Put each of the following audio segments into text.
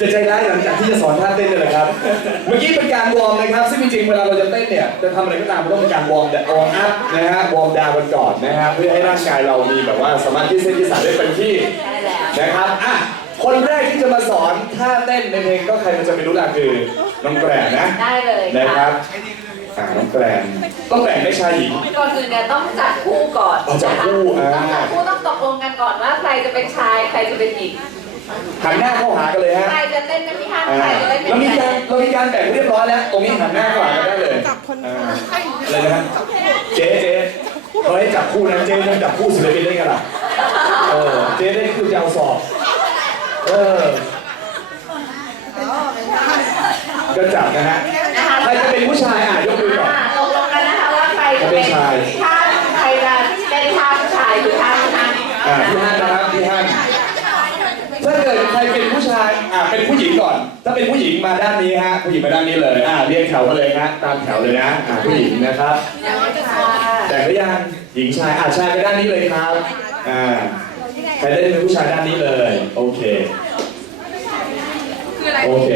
จะใจร้ายหลังจากที่จะสอนท่าเต้นนี่แหละครับ เมื่อกี้เป็นการวอร์มนะครับ ซึ่งจริงๆเวลาเราจะเต้นเนี่ยจะทำอะไรก็ตามมันต้องเป็นการวอร์มแต่วอร์มอัพนะฮะวอร์มดาวน์กันก่อนนะฮะเพื่อให้ร่างกายเรามีแบบว่าสามารถที่เส้นที่สายได้เป็นที่ใช่แล้วนะครับอะคนแรกที่จะมาสอนท่าเต้นในเพลงก็ใครมันจะไม่รู้ล่ะคือน้องแกรนนะได้เลยนะคค่ะรับอ่าน้องแกรนต้องแบ่งได้ชายหญิง ก่อนอื่นเนี่ยต้องจัดคู่ก่อนอ๋อจัดคู่นะคะอ่า ต้องจัดคู่ต้องตกลงกันก่อนว่าใครจะเป็นชายใครจะเป็นหญิง หันหน้าเข้าหากันเลยฮะใครจะเต้นเป็นพี่ฮันอ่าใครจะเล่นเป็นเรามีพี่การเรามีการแบ่งเรียบร้อยแล้ว ตรงนี้หันหน้าเข้าหากันได้เลยจับคนอ่าอะไรนะฮะเจ๊เจ๊เขาให้จับคู่นะเจ๊ยังจับคู่ศิลปินได้กันล่ะเออเจ๊ได้คือจะเอาสอบ เออก็จับนะฮะนะคะใครจะเป็นผู้ชายอะยกมือก่อนอ่าตกลงกันนะคะว่าใครจะเป็นเป็นชายท่าใครจะเป็นท่าผู้ชายหรือท่าผู้ชายอ่าพี่ฮันนะครับพี่ฮันถ้า เกิดใครเป็นผู้ชายอ่าเป็นผู้หญิงก่อน ถ้าเป็นผู้หญิงมาด้านนี้ฮะผู้หญิงมาด้านนี้เลยอ่าเรียงแถวมาเลยฮะตามแถวเลยนะอ่าผู้หญิงนะครับยังไม่ค่ะแต่งหรือยังหญิงชายอ่าชายไปด้านนี้เลยครับอ่าใครได้เป็นผู้ชายด้านนี้เลย โอเคโอเค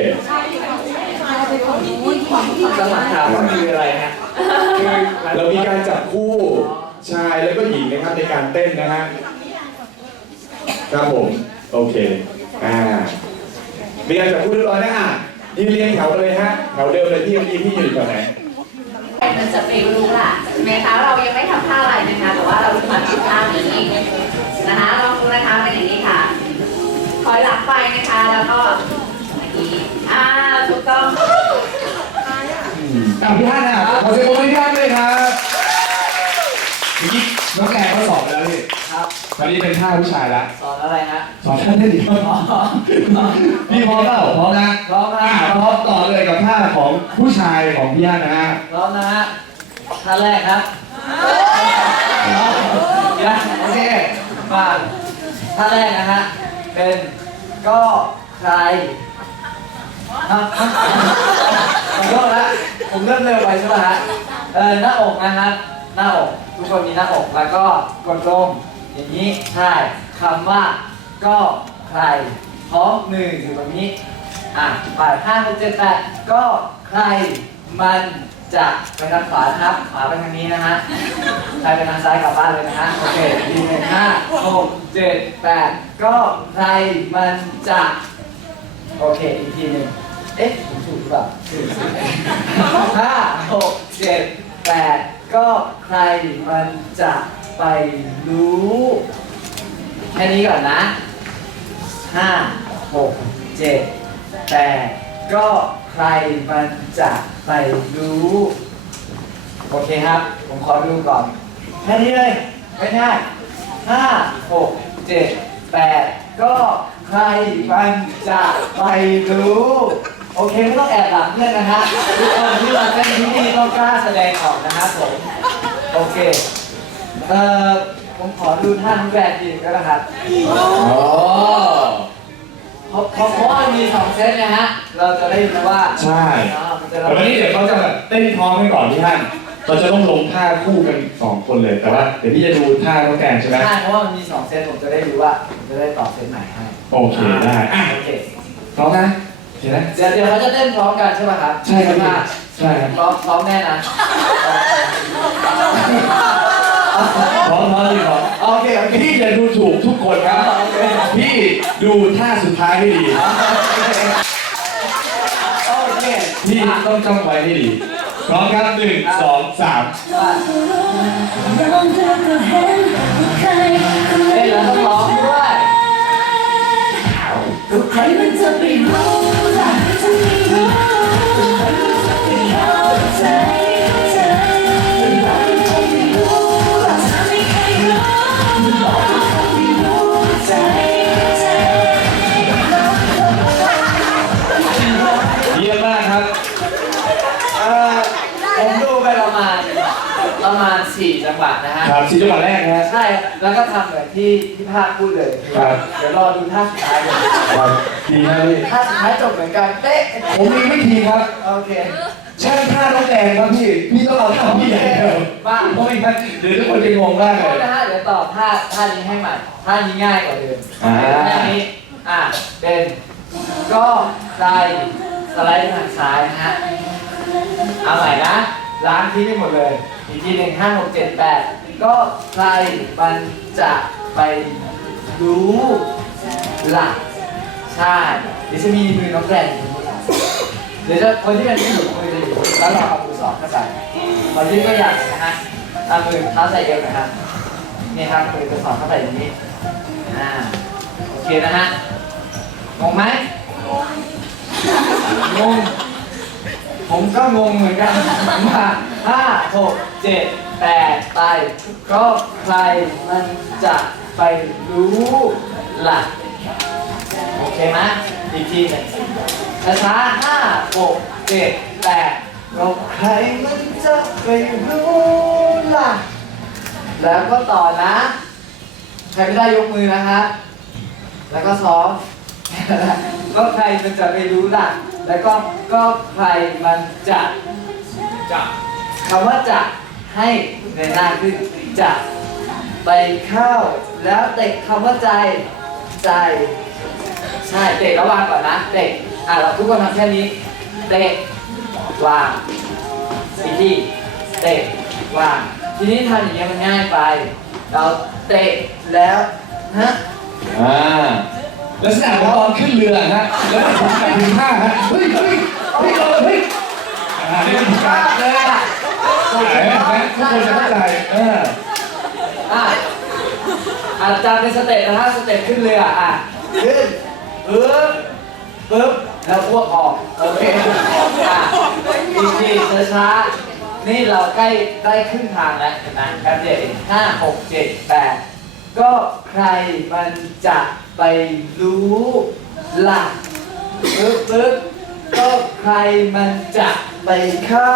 สมัครถามว่าคืออะไรฮะคือเรามีการจับคู่ชายแล้วก็หญิงนะครับในการเต้นนะฮะครับผม โอเค อ่ามีการจับคู่เรียบร้อยนะอะยืนเรียงแถวกันเลยฮะแถวเดิมเลยที่เมื่อกี้พี่อยู่แถวไหนมันจะไม่รู้ล่ะใช่ไหมคะเรายังไม่ทำท่าอะไรนะคะ แต่ว่าเราจะมาทำท่านี้นะคะลองดูนะคะเป็นอย่างนี้ค่ะถอยหลังไปนะคะ แล้วก็อย่างนี้อ่าถูกต้องอะพี่ฮันอะขอเสียงปรบมือให้พี่ฮันเลยครับเมื่อกี้น้องแกเขาสอบไปแล้วพี่ ครับ ตอนนี้เป็นท่าผู้ชายแล้วสอนอะไรฮะสอนท่านได้ดีมากพี่พร้อมเปล่าพร้อมนะพร้อมนะอ่าพร้อมต่อเลยกับท่าของผู้ชายของพี่ฮันนะฮะพร้อมนะฮะท่าแรกครับเดี๋ยวโอเคมาท่าแรกนะฮะเป็นก็ใครฮะขอโทษนะผมเริ่มเร็วไปใช่ไหมฮะเออหน้าอกนะฮะหน้าอกทุกคนมีหน้าอกแล้วก็กดลง อย่างนี้ใช่คำว่าก็ใครพร้อมหนึ่งอยู่ตรงนี้อะไปห้าหกเจ็ดแปดก็ใครมันจะไปทางขวานะครับขวาไปทางนี้นะฮะใครไปทางซ้ายกลับบ้านเลยนะฮะโอเคดีหนึ่งห้าหกเจ็ดแปดก็ใครมันจะโอเคอีกทีหนึ่งเอ๊ะผมถูกหรือเปล่าถูกห้าหกเจ็ดแปดก็ใครมันจะ ไปรู้ แค่นี้ก่อนนะห้าหกเจ็ดแปดก็ใครมันจะไปรู้ โอเคครับ ผมขอดูก่อน แค่นี้เลยไม่ได้ห้าหกเจ็ดแปดก็ใครมันจะไปรู้ โอเคไม่ต้องแอบหลังเพื่อนนะฮะทุกคนที่มาเต้นที่นี่ต้องกล้าแสดงออกนะฮะผม โอเค เอ่อผมขอดูท่าน้องแบรนด์อีกก็แล้วครับอ๋อ เพราะเพราะเพราะว่ามันมีสองเซตนะฮะ เราจะได้รู้ว่าใช่ อ่ามันจะแต่วันนี้เดี๋ยวเขาจะแบบเต้นพร้อมกันก่อนพี่ฮันเราจะต้องลงท่าคู่กันสองคนเลยแต่ว่าเดี๋ยวพี่จะดูท่าน้องแกนใช่ไหมใช่เพราะว่ามันมีสองเซตผมจะได้รู้ว่าผมจะได้ตอบเซตไหนให้โอเคได้อะโอเคพร้อมนะเห็นไหมเดี๋ยวเดี๋ยวเขาจะเต้นพร้อมกันใช่ป่ะครับใช่ครับพี่ว่าใช่ครับ พร้อมพร้อมแน่นะ พร้อมพร้อมดีพร้อมโอเคโอเคพี่จะดูถูกทุกคนครับ พี่ดูท่าสุดท้ายให้ดี โอเคพี่ต้องจ้องไว้ให้ดี พร้อมครับหนึ่งสองสาม สี่จังหวะนะฮะครับสี่จังหวะแรกนะฮะ ใช่แล้วก็ทำแบบที่ที่ภาคพูดเลยครับ เดี๋ยวรอดูท่าสุดท้ายเลยครับดีนะพี่ท่าสุดท้ายจบเหมือนกันเป๊ะผมมีวิธีครับโอเคใช่ท่าน้องแดงครับพี่พี่ต้องเอาท่าพี่ใหญ่เดิมบ้างเพราะไม่งั้นเดี๋ยวทุกคนจะงงมากโทเลษย นะฮะเดี๋ยวตอบท่าท่านี้ให้ใหม่ท่านี้ง่ายกว่าเดิมอ่า ท่านี้อะเป็นก็ใครสไลด์ไปทางซ้ายนะฮะเอาใหม่นะล้างทิ้งไปหมดเลย อีกทีหนึ่งห้าหกเจ็ดแปดก็ใครมันจะไปรู้ล่ะใช่เดี๋ยวจะมีมือน้องแกรนอยู่เดี๋ยวจะคนที่เป็นผู้หญิงมือจะอยู่แล้วเราเอามือสองเข้าไปขอยืดตัวอย่างนะฮะเอามือเท้าใส่เอวนะครับนี่ครับมือจะสองเข้าไปอย่างนี้อ่าโอเคนะฮะงงไหมงงผมก็งงเหมือนกันมา ห้าหกเจ็ดแปดไปก็ใครมันจะไปรู้ล่ะ โอเคไหมอีกทีหนึ่งช้าๆห้าหกเจ็ดแปดก็ใครมันจะไปรู้ล่ะ แล้วก็ต่อนะ ใครไม่ได้ยกมือนะฮะ แล้วก็ซ้อม ก็ใครมันจะไปรู้ล่ะ แล้วก็ก็ใครมันจะจะ คำว่าจะให้ในหน้าขึ้นจะไปเข้า แล้วเตะคำว่าใจใจ ใช่เตะระวางก่อนนะเตะอะเราทุกคนทำแค่นี้เตะวางอีกทีเตะวางทีนี้ทำอย่างเงี้ยมันง่ายไป เราเตะแล้วฮะอ่าลักษณะของตอนขึ้นเรือฮะแล้วมันถึงถึงท่าฮะเฮ้ยเฮ้ยเฮ้ยเฮ้ยอ่านี่เป็นการเลย อะขายไหมทุกคนจะเข้าใจเอออะอาจารย์เป็นสเต็ปนะฮะสเต็ปขึ้นเรืออะขึ้นปึ๊บปึ๊บแล้วพวกออกโอเคอะอีกทีช้าๆนี่เราใกล้ได้ครึ่งทางแล้วเห็นไหมแป๊บเดียวเองห้าหกเจ็ดแปดก็ใครมันจะไปรู้ล่ะปึ๊บปึ๊บก็ใครมันจะไปเข้า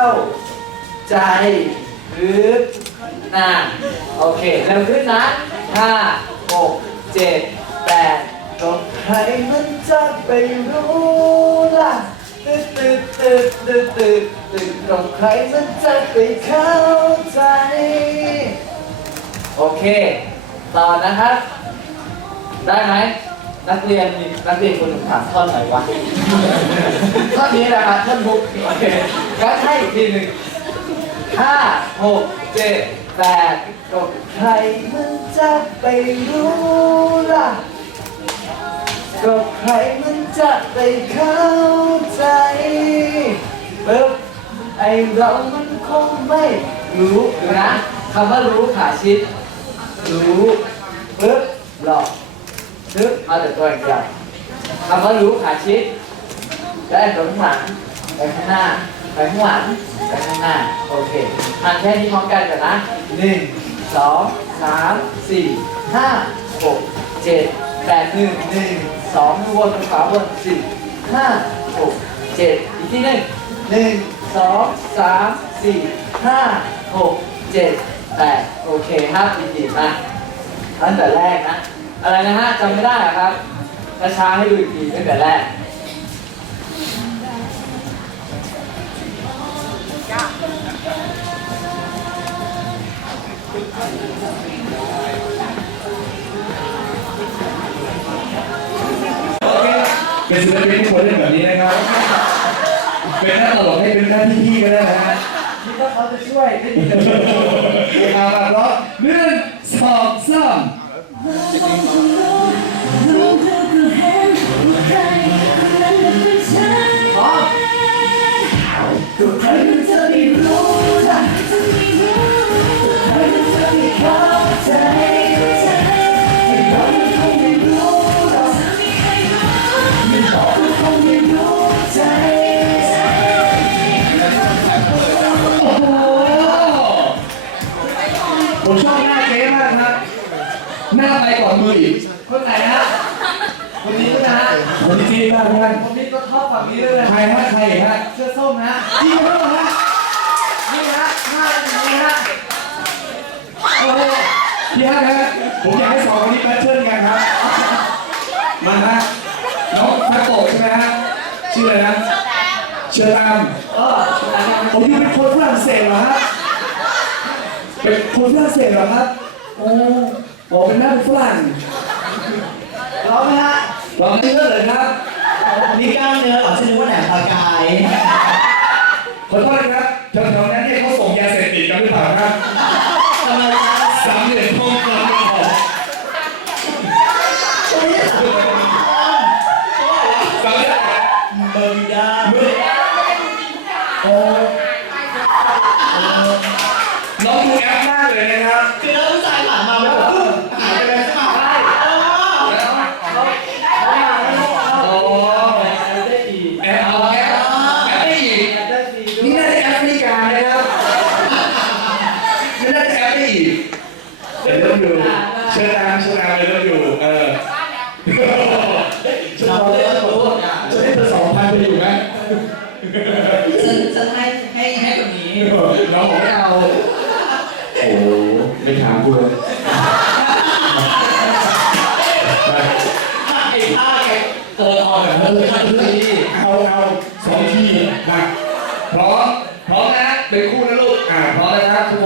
ใจปึ๊บน่าโอเคเร็วขึ้นนะห้าหกเจ็ดแปดก็ใครมันจะไปรู้ล่ะตึ๊ดตึ๊ดตึ๊ดตึ๊ดตึ๊ดตึ๊ดก็ใครมันจะไปเข้าใจ โอเค ต่อนะครับ ได้ไหมนักเรียนมีนักเรียนคนหนึ่งถามท่อนไหนวะ ท่อนนี้นะครับท่อนบุกโอเคงั้นให้อีกทีหนึ่ง ห้าหกเจ็ดแปดก็ใครมันจะไปรู้ล่ะ ก็ใครมันจะไปเข้าใจปึ๊บไอเรามันคงไม่รู้นะคำว่ารู้ขาชิด รู้ปึ๊บหลอกปึ๊บมาแต่ตัวอย่างเดียวคำว่ารู้ขาชิดได้ตรงข้างหลังไปข้างหน้าไปข้างหลัง ไปข้างหน้า โอเคทานแค่นี้พร้อมกันกันนะหนึ่งสองสามสี่ห้าหกเจ็ดแปดหนึ่งหนึ่งสองวนขวาวนสี่ห้าหกเจ็ดอีกที่หนึ่งหนึ่งสองสามสี่ห้าหกเจ็ดแปดโอเคครับอีกทีมาตั้งแต่แรกนะ อะไรนะฮะจำไม่ได้เหรอครับช้าๆให้ดูอีกทีตั้งแต่แรก เป็นศิลปินที่ควรเล่นแบบนี้นะครับ เป็นหน้าตลกให้เป็นหน้าที่พี่ก็ได้นะฮะคิดว่าเขาจะช่วยไม่ดีเลยเอามาเพราะหนึ่งสองสามรู้เธอก็เห็นว่าใครคนนั้นเป็นฉันพร้อม ผมชอบหน้าเจ๊มากครับ หน้าไปก่อนมืออีกคนไหนฮะคนนี้นะฮะคนที่จีนมากท่านคนนี้ก็ชอบฝั่งนี้ด้วยนะใครฮะใครฮะเสื้อส้มฮะจริงเหรอฮะนี่ฮะหน้าอย่างนี้ฮะโอ้โหพี่ฮัทฮะผมอยากให้สองคนนี้แบทเทิลกันครับมาฮะน้องนักโตะใช่ไหมฮะชื่ออะไรนะเชอร์ตามเอออันนี้ผมอยู่เป็นคนฝรั่งเศสเหรอฮะ เป็นคนฝรั่งเศสเหรอครับโอ้โหเป็นหน้าเป็นฝรั่งร้องไหมฮะลองเลือกเลยครับนี่กล้ามเนื้อเหรอฉันนึกว่าแหนมปลากายขอโทษนะครับแถวๆนั้นเนี่ยเขาส่งยาเสพติดกันหรือเปล่าครับ ทำไมคะ สามเหลี่ยมทองคำเป็นของสามเหลี่ยม เบอร์มิด้า มือ โอ้ น้องดูแอปมากเลยนะครับ คือถ้าผู้ชายผ่านมามันแบบหายไปเลยใช่ไหมเออ อ๋อ ได้อีก แอปเอาแอปแอปได้อีก ได้ฟรีด้ว นี่ ย น่าจะแอฟริกานะครับนี่น่าจะแอปได้อีกเดี๋ยวเริ่มดูเชิญนางเชิญนางเลยเริ่มดูเออ เรา เเลือกรู้อะ จะได้เธอสองพันไปอยู่ไหม ฉันฉันให้ให้ให้คนนี้น้องบอกไม่เอาโอ้โหไม่ถามกูเลยไอ้ท่าแกเกินออกแบบเออท่าที่เอาเอาสองทีนะพร้อมพร้อมนะเป็นคู่นะลูกอ่า